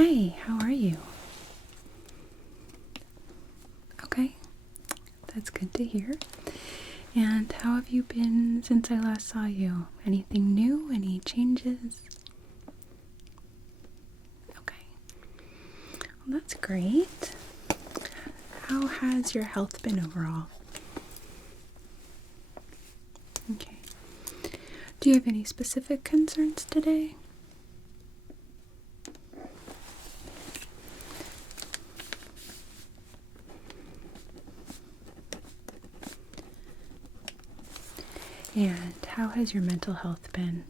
Hi, how are you? Okay, that's good to hear. And how have you been since I last saw you? Anything new? Any changes? Okay, well, that's great. How has your health been overall? Okay. Do you have any specific concerns today? And how has your mental health been?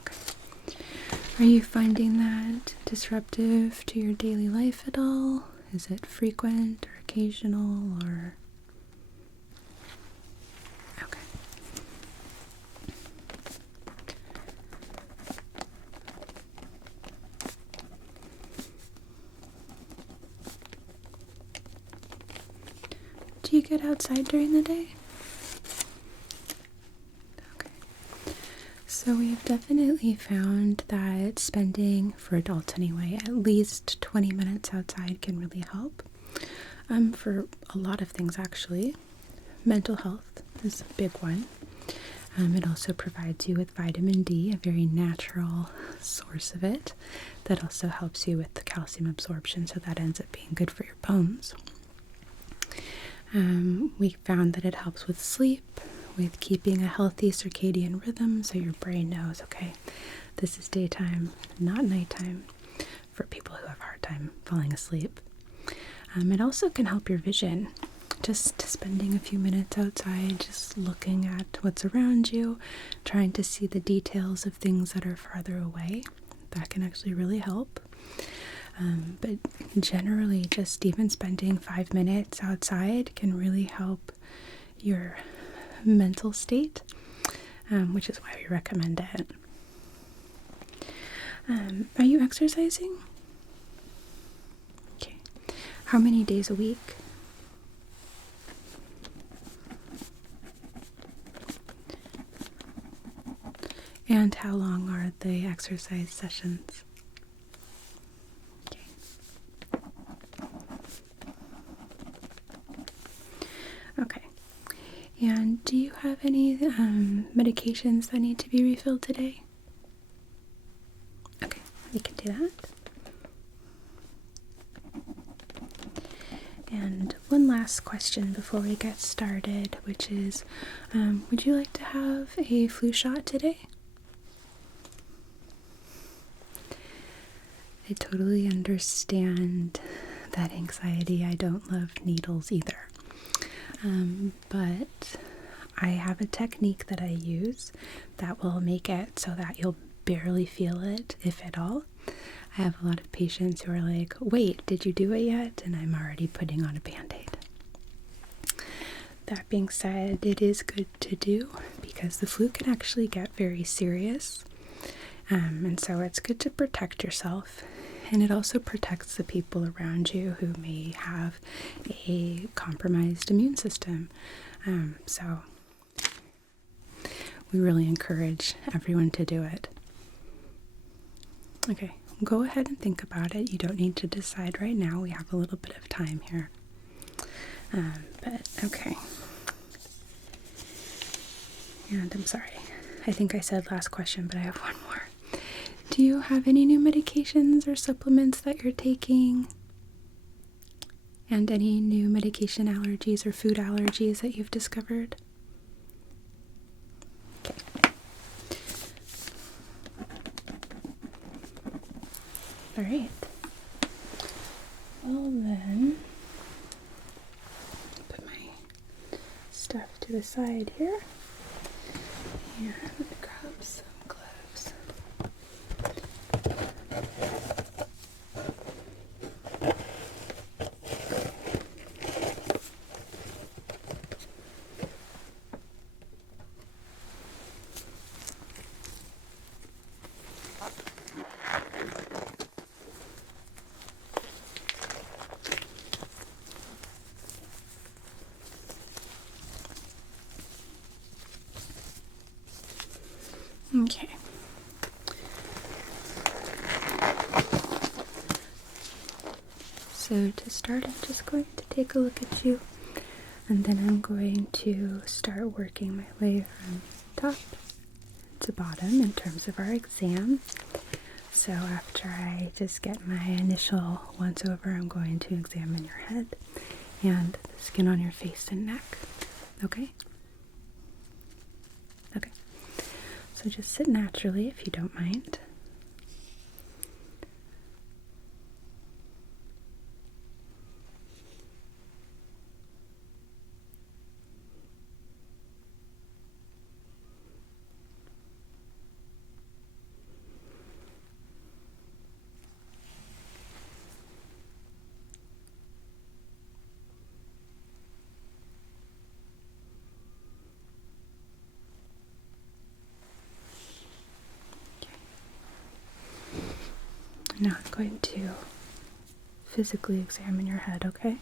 Okay. Are you finding that disruptive to your daily life at all? Is it frequent or occasional or? Okay. Do you get outside during the day? Okay. So we've definitely found that spending, for adults anyway, at least 20 minutes outside can really help. For a lot of things actually. Mental health is a big one. It also provides you with vitamin D, a very natural source of it, that also helps you with the calcium absorption, so that ends up being good for your bones. We found that it helps with sleep, with keeping a healthy circadian rhythm, so your brain knows, okay, this is daytime, not nighttime, for people who have a hard time falling asleep. It also can help your vision. Just spending a few minutes outside, just looking at what's around you, trying to see the details of things that are farther away, that can actually really help. But generally, just even spending 5 minutes outside can really help your mental state, which is why we recommend it. Are you exercising? Okay. How many days a week? And how long are the exercise sessions? Okay. And do you have any medications that need to be refilled today? Okay, we can do that. And one last question before we get started, which is, would you like to have a flu shot today? I totally understand that anxiety. I don't love needles either. But I have a technique that I use that will make it so that you'll barely feel it, if at all. I have a lot of patients who are like, wait, did you do it yet? And I'm already putting on a Band-Aid. That being said, it is good to do because the flu can actually get very serious. And so it's good to protect yourself. And it also protects the people around you who may have a compromised immune system. So we really encourage everyone to do it. Okay, go ahead and think about it. You don't need to decide right now. We have a little bit of time here. But okay. And I'm sorry. I think I said last question, but I have one more. Do you have any new medications or supplements that you're taking? And any new medication allergies or food allergies that you've discovered? Okay. All right. Well then, put my stuff to the side here. And grab some gloves. Okay. So to start, I'm just going to take a look at you, and then I'm going to start working my way from top to bottom in terms of our exam. So after I just get my initial once over, I'm going to examine your head and the skin on your face and neck. Okay? Okay. So just sit naturally if you don't mind. Now I'm going to physically examine your head, okay?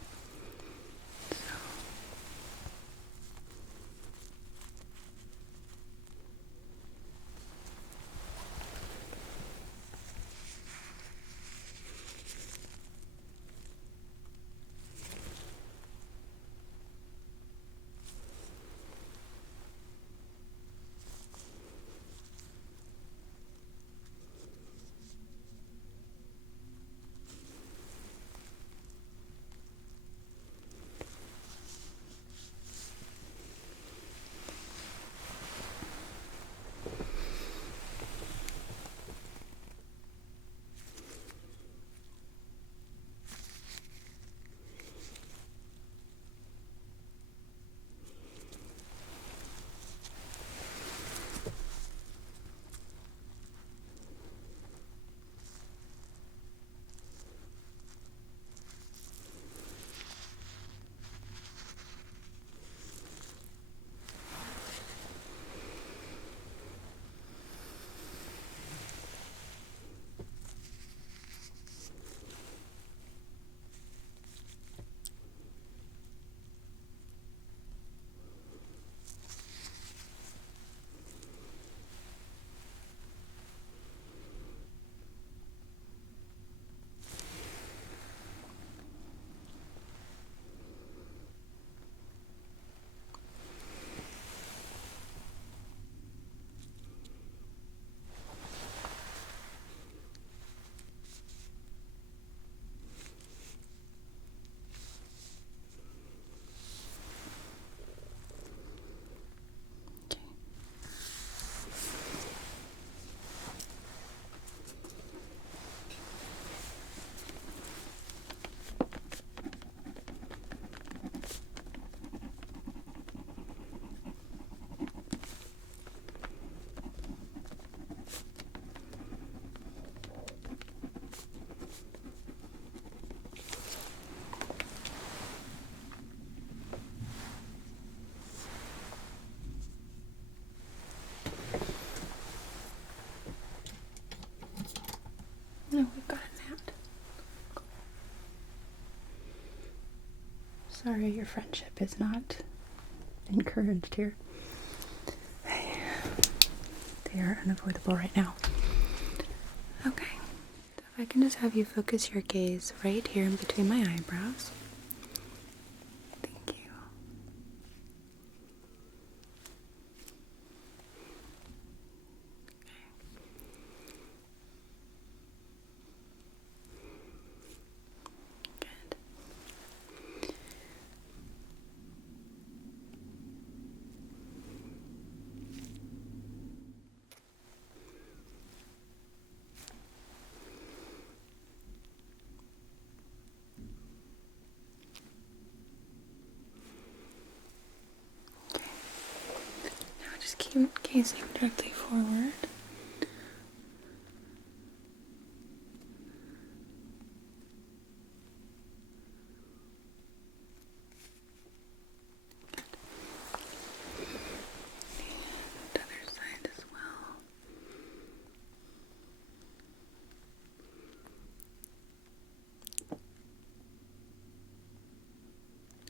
No, we've got that. Sorry, your friendship is not encouraged here. They are unavoidable right now. Okay, so if I can just have you focus your gaze right here in between my eyebrows. Thank you. Good. Now just keep gazing directly forward. And other side as well.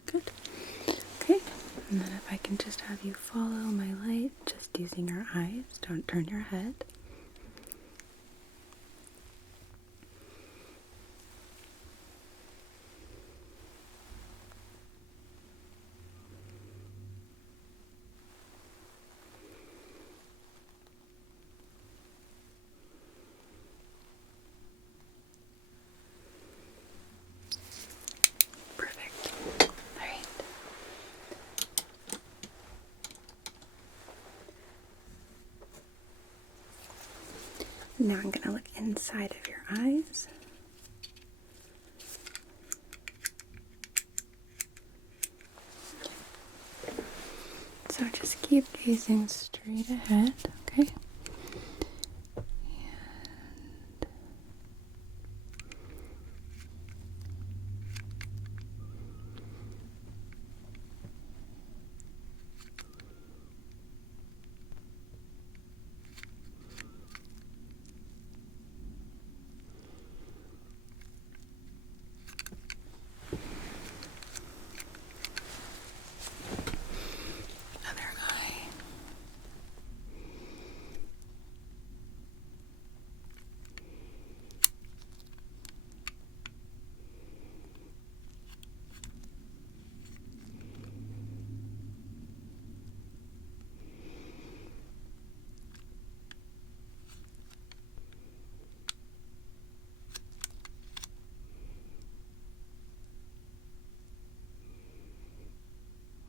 Good. Okay, and then if I can just have you follow my light, just using your eyes, don't turn your head. Now I'm going to look inside of your eyes. So just keep gazing straight ahead, okay?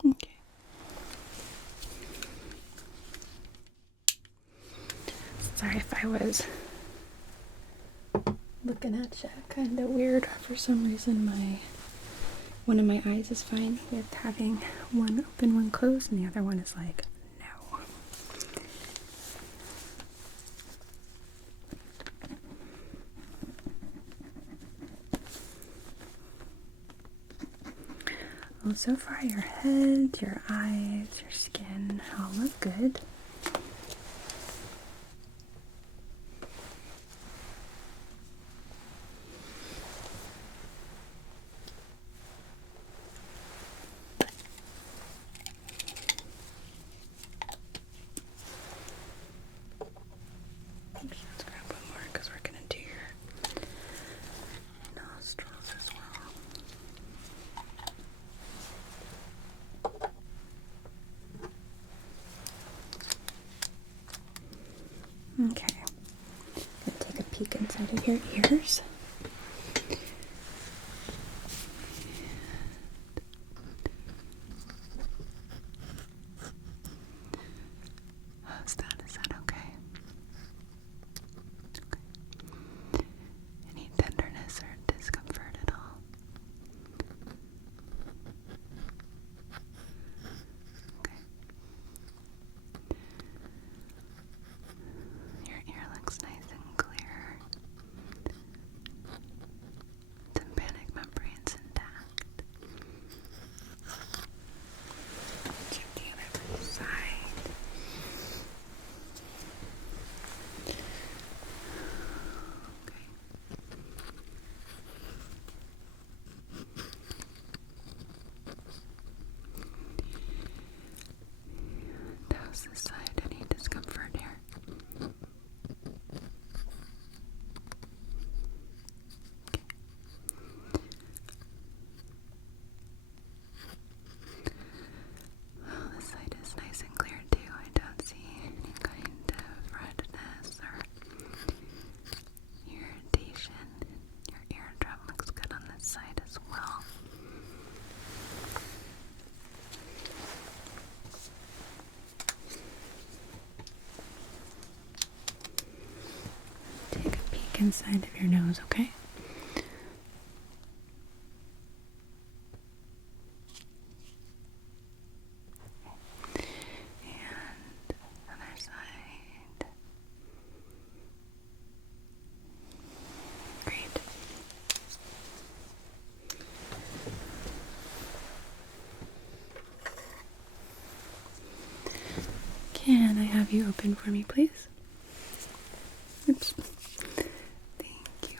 Okay. Sorry if I was looking at you kind of weird. For some reason one of my eyes is fine with having one open, one closed, and the other one is like, no. Well, so far your head, your eyes, your skin all look good. Let's grab one more because we're going to do your nostrils as well. Okay. I'm going to take a peek inside of your ears. How's that? Is that okay? Okay. Any tenderness or discomfort at all? Okay. Your ear looks nice and clear. Tympanic membrane's intact. Check the other side. Okay. How's this side? Any discomfort here? Well, this side is nice and clear too. I don't see any kind of redness or irritation. Your eardrum looks good on this side as well. Take a peek inside of your nose, okay? And other side. Great. Can I have you open for me, please? Oops. Thank you.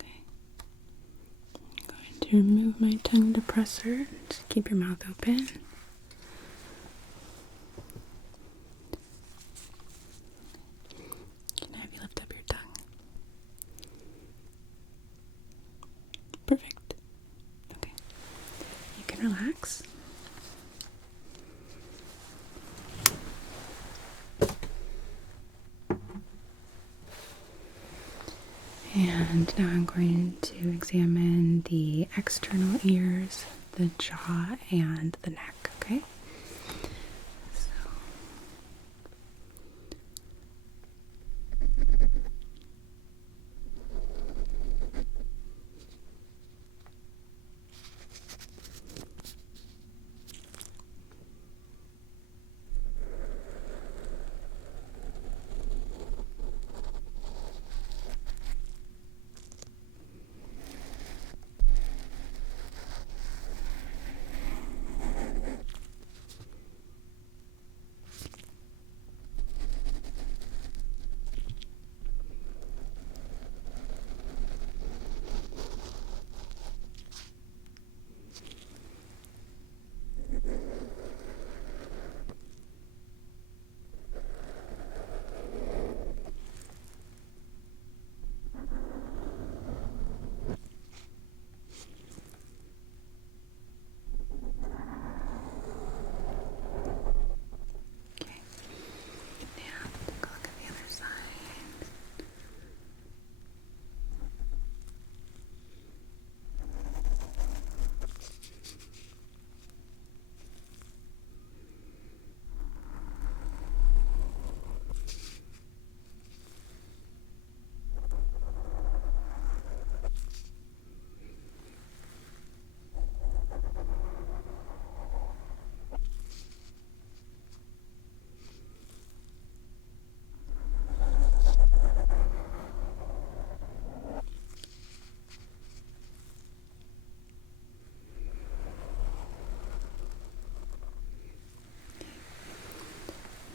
Okay. I'm going to remove my tongue depressor. Just keep your mouth open. Can I have you lift up your tongue? Perfect. Okay. You can relax. And And now I'm going to examine the external ears, the jaw, and the neck, okay? So.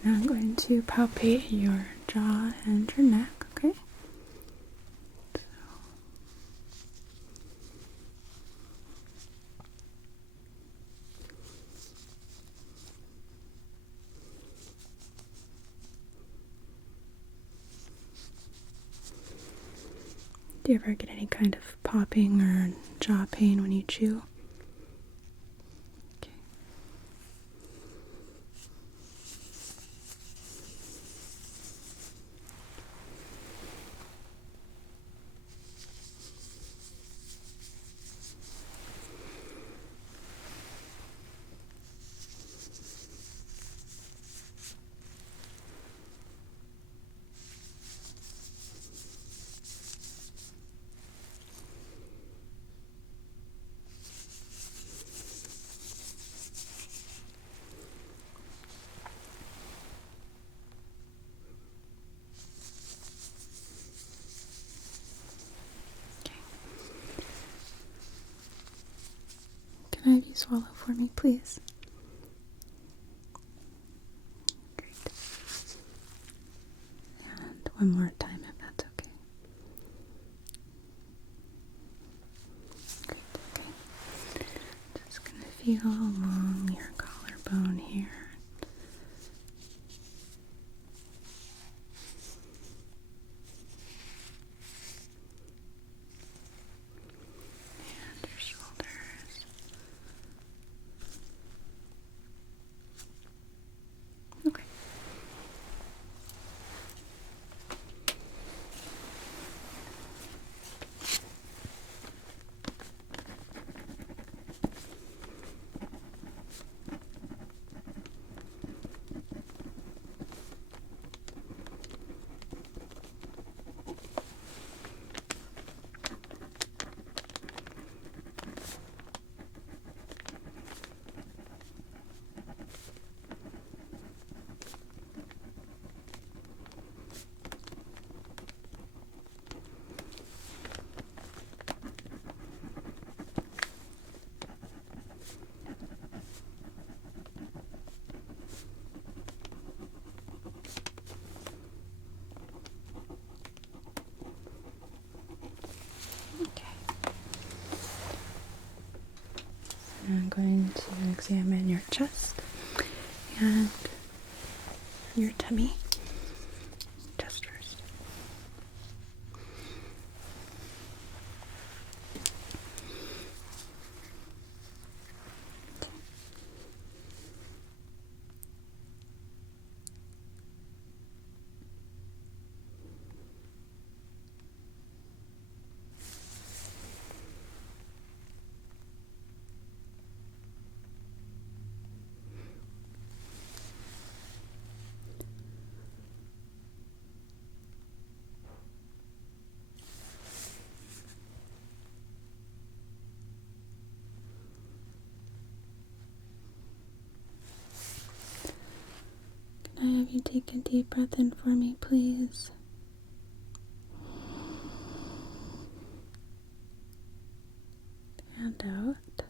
Now I'm going to palpate your jaw and your neck, okay? Do you ever get any kind of popping or jaw pain when you chew? Okay. Can I have you swallow for me, please? Great. And one more time, if that's okay. Great, okay. Just gonna feel along your collarbone here. And your shoulders. Okay. I'm going to examine your chest and your tummy. Chest first. deep breath in for me, please. And out.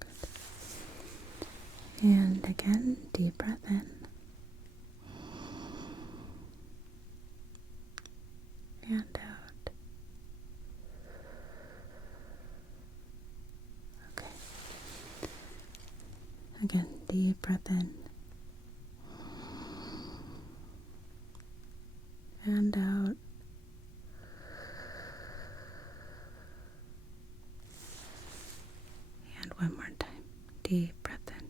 Good. And again, deep breath in. And out. Okay. Again, deep breath in. And out. And one more time. Deep breath in.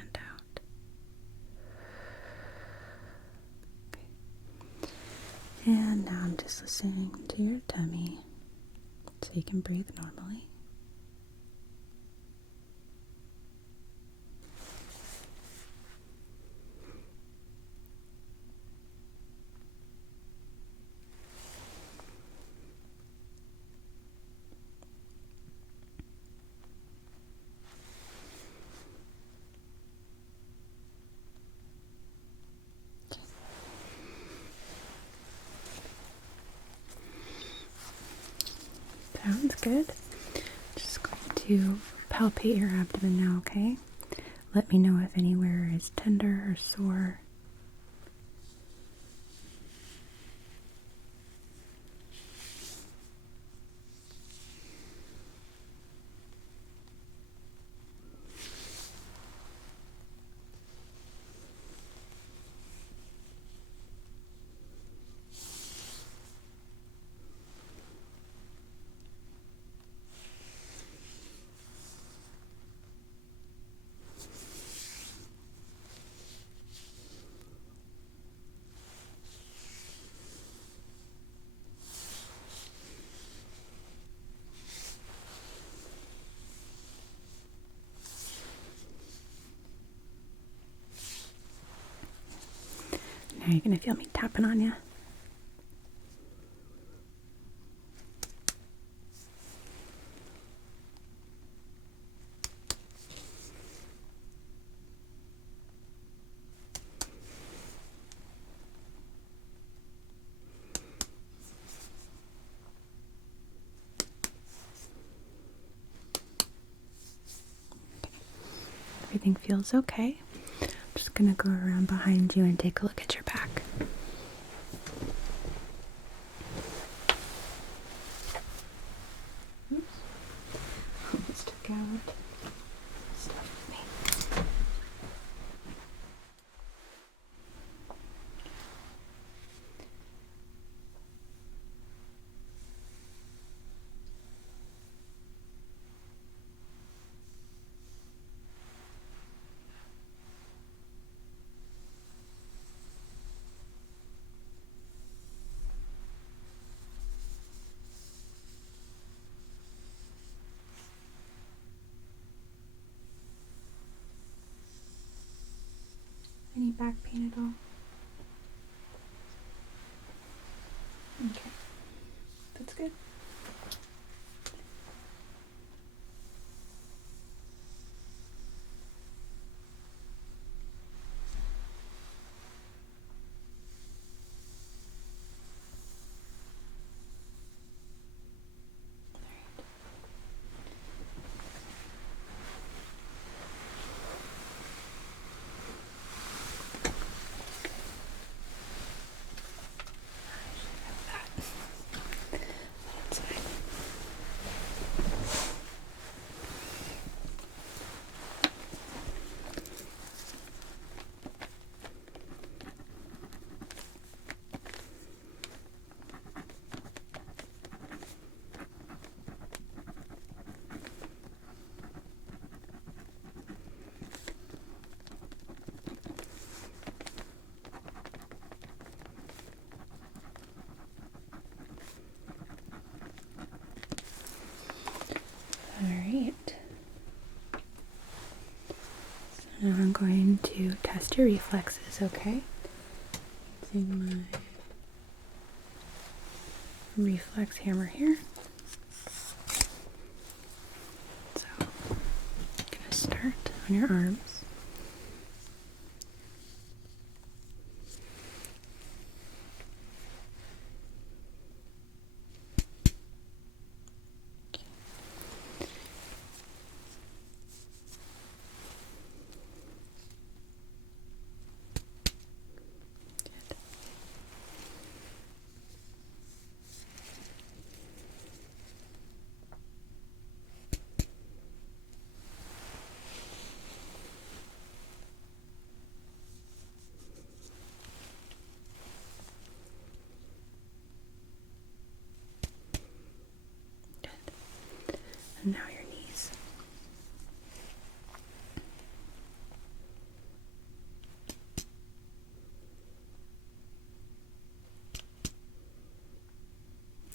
And out. Okay. And now I'm just listening to your tummy so you can breathe normally. Sounds good. Just going to palpate your abdomen now, okay? Let me know if anywhere is tender or sore. Now you're gonna feel me tapping on you. Everything feels okay. I'm just gonna go around behind you and take a look at your back. Oops. Almost took out stuff with me. Any back pain at all? Okay, that's good. Alright. So now I'm going to test your reflexes, okay? Using my reflex hammer here. on your arms. And now your knees.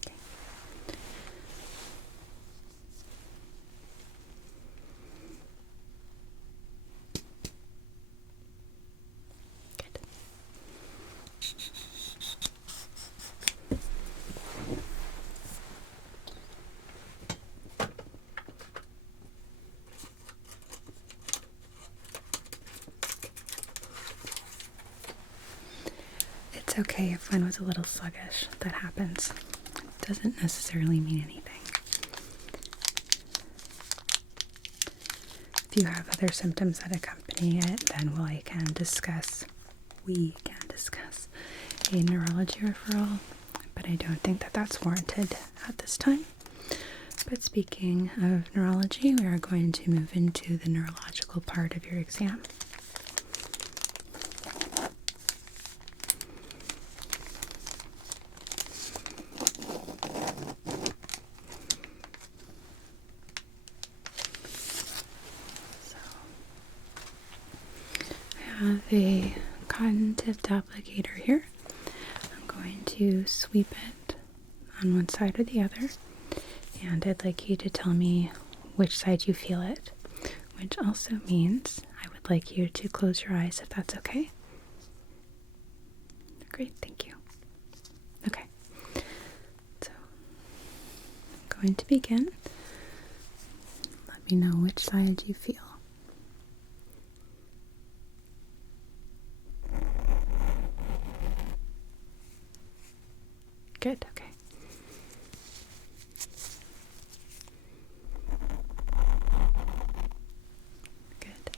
Okay. Good. It's okay if one was a little sluggish. That happens. It doesn't necessarily mean anything. If you have other symptoms that accompany it, then we can discuss a neurology referral, but I don't think that that's warranted at this time. But speaking of neurology, we are going to move into the neurological part of your exam. I have a cotton tipped applicator here. I'm going to sweep it on one side or the other, and I'd like you to tell me which side you feel it, which also means I would like you to close your eyes if that's okay. Great, thank you. Okay, so I'm going to begin. Let me know which side you feel. Good, okay. Good.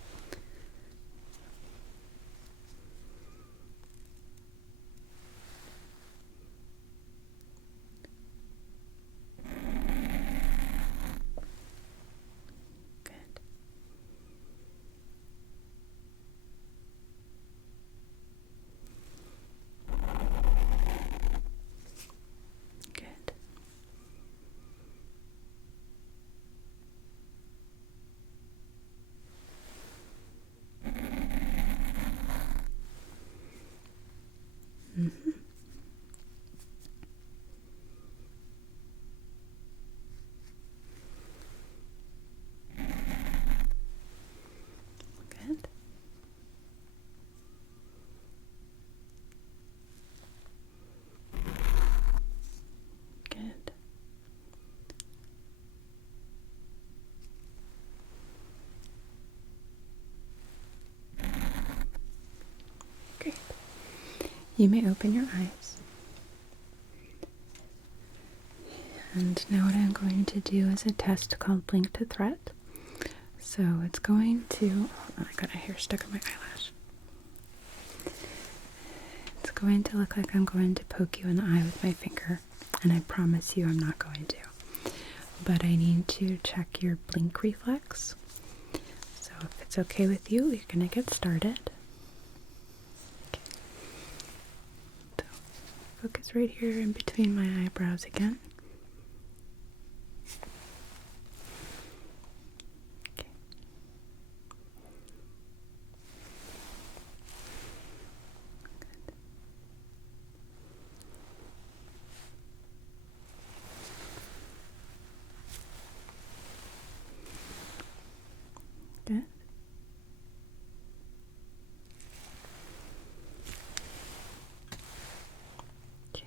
Good. Good. Mm-hmm. Good. Good. Great. You may open your eyes. And now what I'm going to do is a test called blink to threat. So it's going to, oh, I got a hair stuck on my eyelash. It's going to look like I'm going to poke you in the eye with my finger, and I promise you I'm not going to. But I need to check your blink reflex. So if it's okay with you, we're going to get started. Okay. So focus right here in between my eyebrows again. Okay. Good. Okay.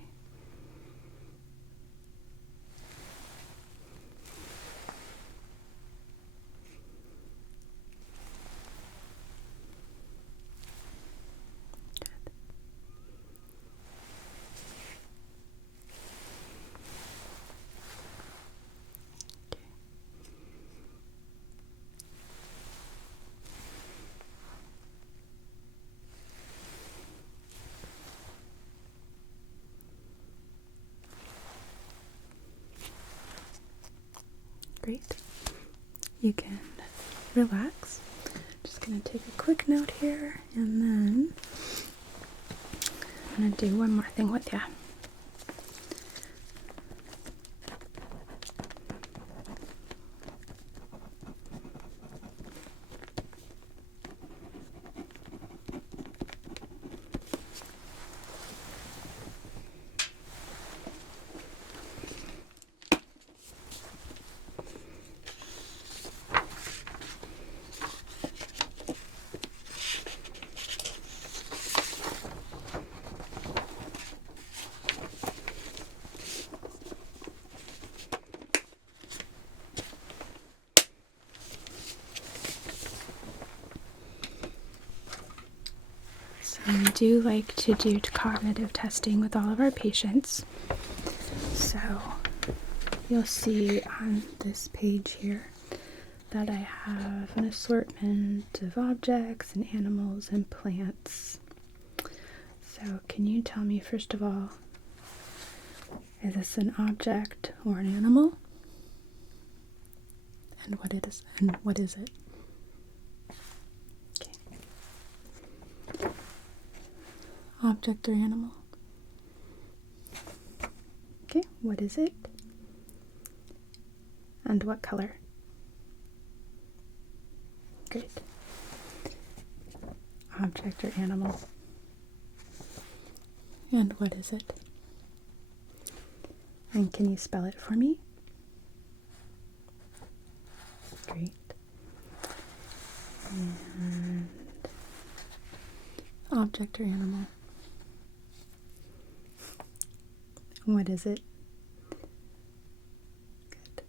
Great. You can relax. Just gonna take a quick note here, and then I'm gonna do one more thing with you. We do like to do cognitive testing with all of our patients. So you'll see on this page here that I have an assortment of objects and animals and plants. So can you tell me, first of all, is this an object or an animal? And what it is, and what is it? Object or animal? Okay, what is it? And what color? Great. Object or animal? And what is it? And can you spell it for me? Great. And object or animal? What is it? Good.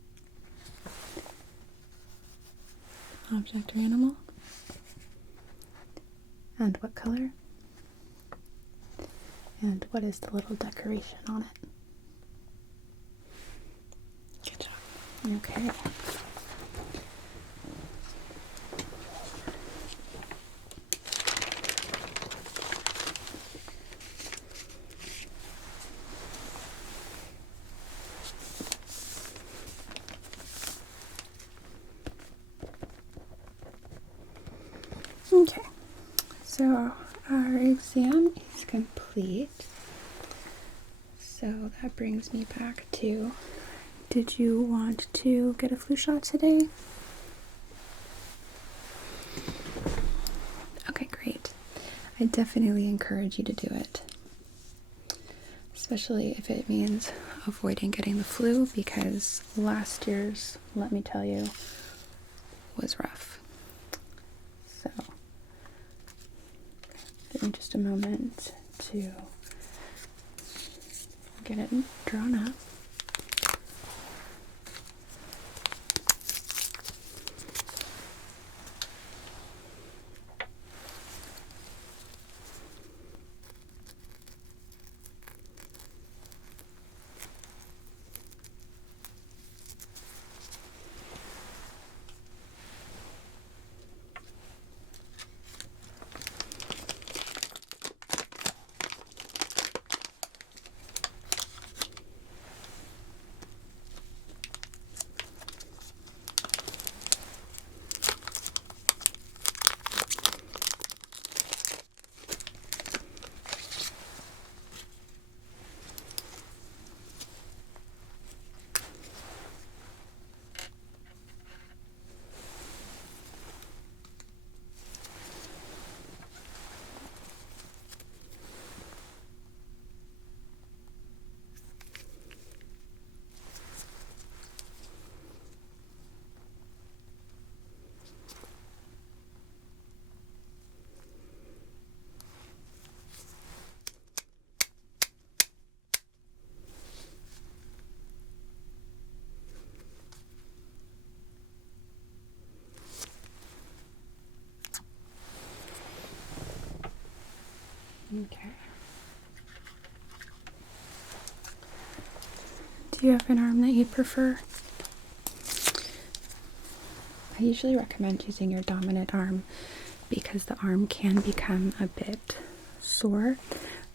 Object or animal? And what color? And what is the little decoration on it? Good job. Okay. Okay, so our exam is complete. So that brings me back to, did you want to get a flu shot today? Okay, great. I definitely encourage you to do it. Especially if it means avoiding getting the flu, because last year's, let me tell you, was rough. So give me just a moment to get it drawn up. Okay. Do you have an arm that you prefer? I usually recommend using your dominant arm because the arm can become a bit sore,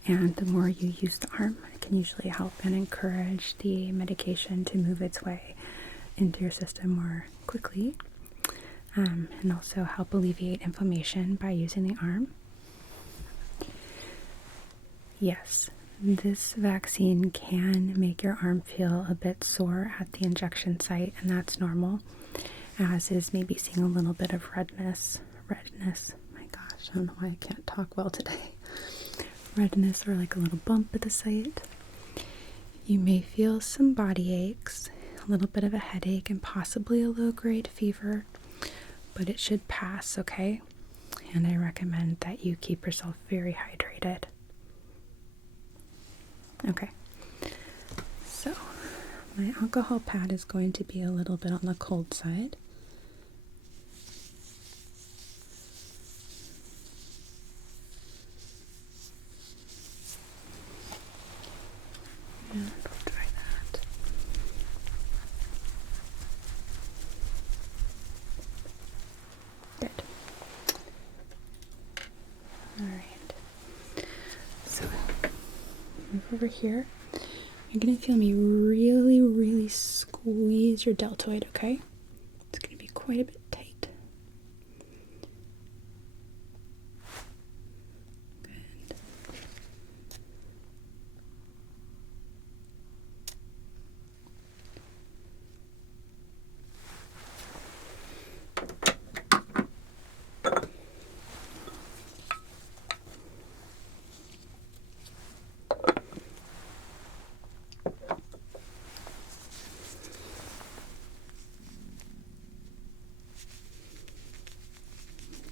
and the more you use the arm, it can usually help and encourage the medication to move its way into your system more quickly, and also help alleviate inflammation by using the arm. Yes, this vaccine can make your arm feel a bit sore at the injection site, and that's normal, as is maybe seeing a little bit of redness. My gosh, I don't know why I can't talk well today. Redness or like a little bump at the site. You may feel some body aches, a little bit of a headache, and possibly a low-grade fever, but it should pass, okay? And I recommend that you keep yourself very hydrated. Okay, so my alcohol pad is going to be a little bit on the cold side. And we'll try that. Good. All right. So move over here. You're going to feel me really, really squeeze your deltoid, okay? It's going to be quite a bit tight. Good.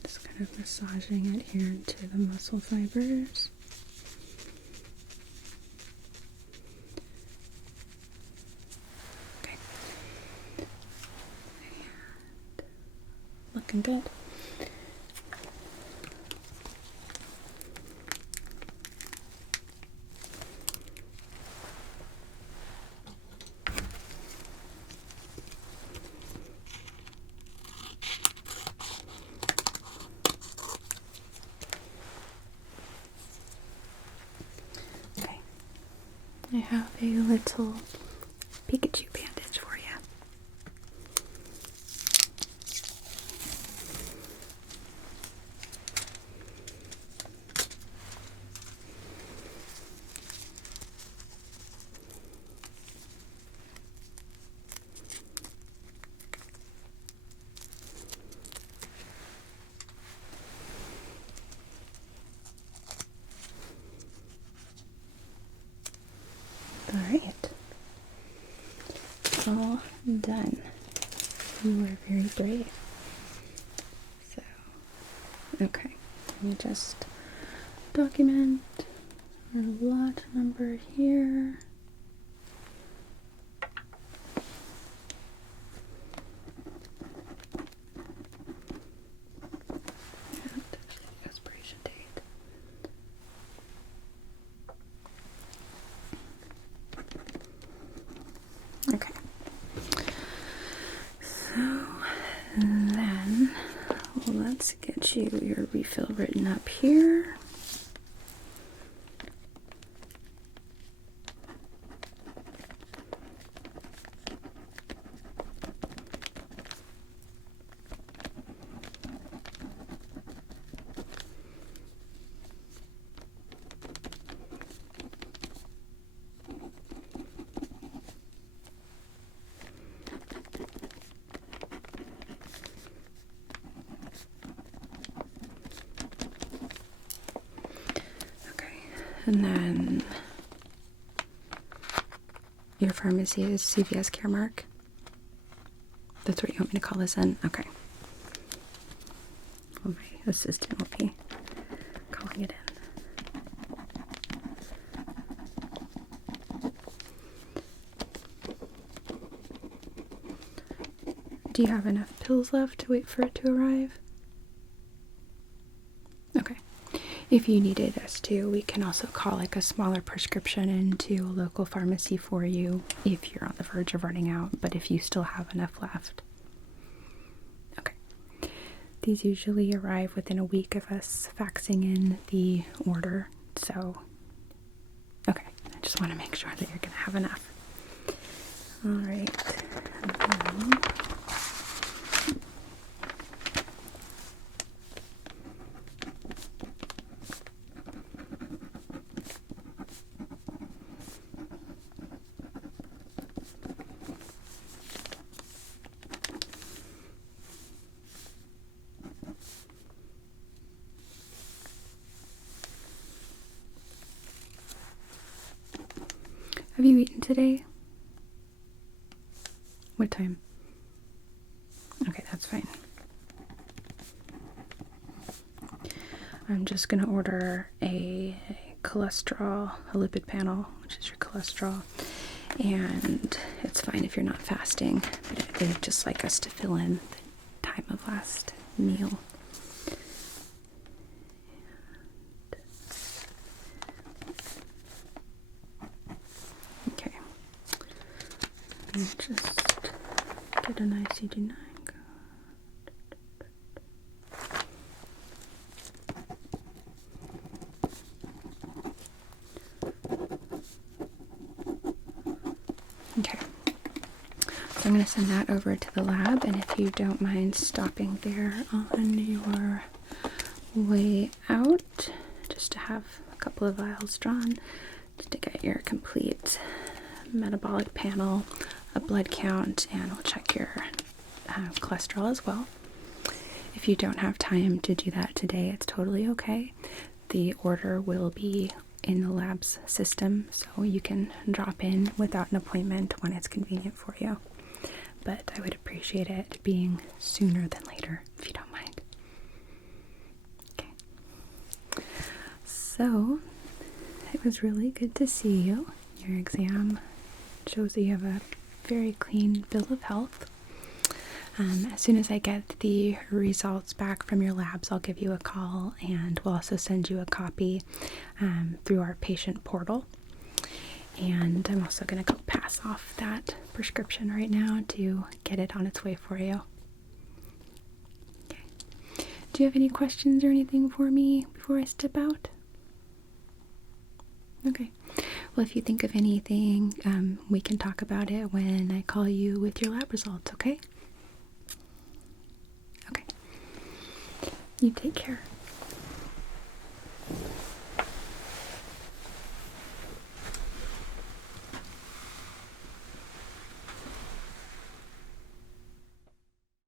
Just kind of massaging it here into the muscle fibers. Okay. And looking good. I have a little Pikachu bandage for you. Alright, all done. You are very brave. So, okay, let me just document our lot number here. And the expiration date. Okay, so then let's get you your refill written up here. And then your pharmacy is CVS Caremark. That's what you want me to call this in? Okay. Well, my assistant will be calling it in. Do you have enough pills left to wait for it to arrive? Okay. If you needed us to, we can also call like a smaller prescription into a local pharmacy for you if you're on the verge of running out, but if you still have enough left. Okay. These usually arrive within a week of us faxing in the order, so okay. I just want to make sure that you're going to have enough. All right. Have you eaten today? What time? Okay, that's fine. I'm just going to order a lipid panel, which is your cholesterol. And it's fine if you're not fasting, but they'd just like us to fill in the time of last meal. Okay. And just get an ICD-9 code. Okay, so I'm going to send that over to the lab, and if you don't mind stopping there on your way out, just to have a couple of vials drawn, just to get your complete metabolic panel, a blood count, and we'll check your cholesterol as well. If you don't have time to do that today, it's totally okay. The order will be in the lab's system, so you can drop in without an appointment when it's convenient for you. But I would appreciate it being sooner than later, if you don't mind. Okay. So, it was really good to see you. Your exam shows that you have a very clean bill of health. As soon as I get the results back from your labs, I'll give you a call, and we'll also send you a copy through our patient portal. And I'm also going to go pass off that prescription right now to get it on its way for you. Okay. Do you have any questions or anything for me before I step out? Okay. Well, if you think of anything, we can talk about it when I call you with your lab results, okay? Okay. You take care.